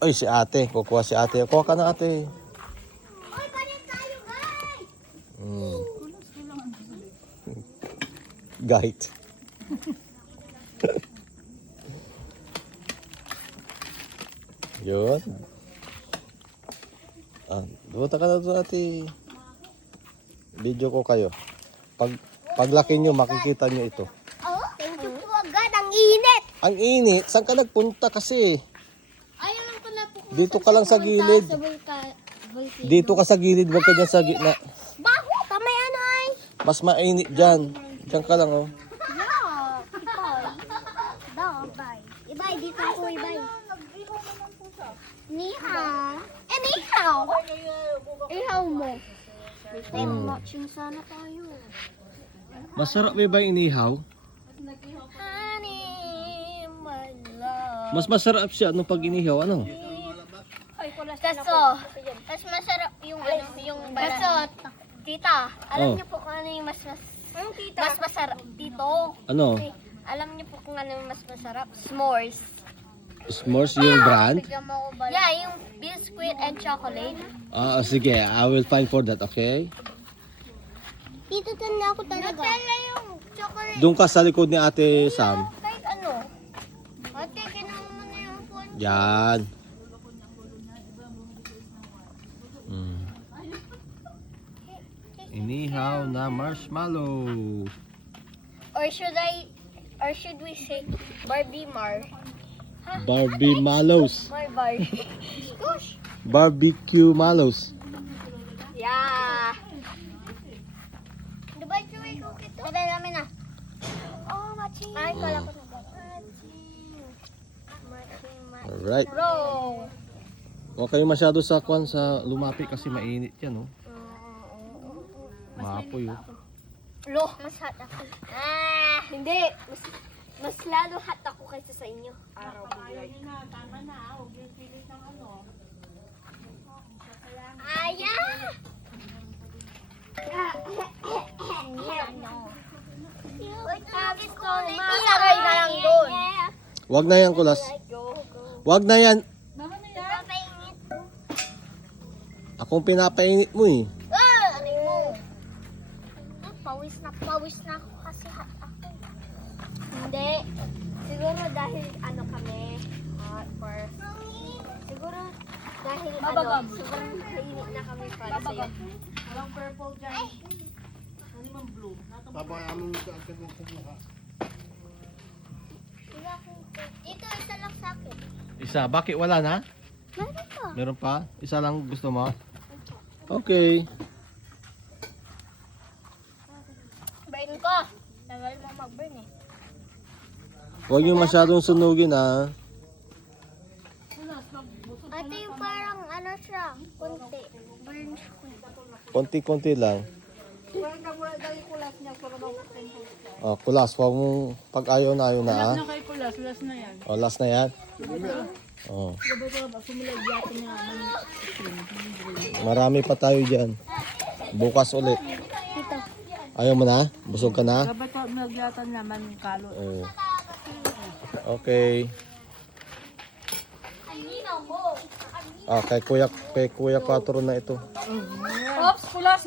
Ay, si ate. Kukuha si ate. Kuha ka na ate. Oy, balik tayo, guys! Guide. Yun. Buta ka na doon ate. Video ko kayo. Paglaki nyo, makikita nyo ito. Oh, thank you po agad. Ang init! Ang init. Saan ka nagpunta kasi? Ayaw lang pala po. Dito ka lang sa gilid. Sa volcano. Dito ka sa gilid. Huwag ka dyan sa gitna. Baho! Tamay ano ay? Mas mainit dyan. Dyan ka lang oh. Yeah! Ibay. Ibay, dito ako ibay. Nihaw. Nihaw! Ihaw mo. Time watching sana tayo. Masarap ba yung inihaw? Honey, my love. Mas masarap siya nung pag inihaw. Ano? Kaso, mas masarap yung ano, yung balat. Kaso, tita, alam niyo po kung ano yung mas masarap dito. Ano? Alam niyo po kung ano yung mas masarap? S'mores. S'mores yung brand? Yeah, yung biscuit and chocolate. Sige. I will find for that, okay? Dito na ako talaga. Nutella yung chocolate. Doon ka sa likod ni Ate Sam. Kahit ano. Ate, ginawa mo na yung phone. Yan. Inihaw na marshmallow. Or should we say Barbie Mar? Barbie Mallows. Barbie. Gosh. Barbecue Mallows. Yeah. Diba chewy cookie to? Sabay namin na. Oh, matching. Ay, kala ko na ba? Matching. Alright. Bro. Huwag kayo masyado sa kwan sa lumapi kasi mainit yan, oh. Maapoy, oh. Lo, mas hot ako. Hindi. Mas lalo hot ako kaysa sa inyo. Araw buhay. Tama na. Huwag yung pilit ng ano. Aya! Masaray na lang doon. Huwag na yan, kulas. Huwag na yan. Akong pinapainit mo, eh. Ano mo? Pawis na ako kasi hot ako. Hindi. Siguro dahil ano kami. Siguro dahil sobrang kainit na kami para sa'yo. Walang purple dyan. Ano naman blue? Papayaman mo sa akin ng kumuha. Ito, isa lang sa akin. Isa. Bakit wala na? Meron pa. Meron pa? Isa lang gusto mo? Okay. Burn ko. Tagal mo mag-burn eh. Huwag niyo masyadong sunugin, ah. Ate, yung parang ano siya, konti. Burn siya. Konti-konti lang. Walang nagmula dahil kulas niya para mawaktin ko. Kulas. Huwag mong pag ayaw na, ah. Na kay kulas, last na yan. Last na yan. Gabi ko ba, sumilag yato niya. Marami pa tayo dyan. Bukas ulit. Dito. Ayaw mo na? Busog ka na? Gabi ko nagyatan naman kalot. Okay. Kay Kuya 4 na ito. Ops, kulas!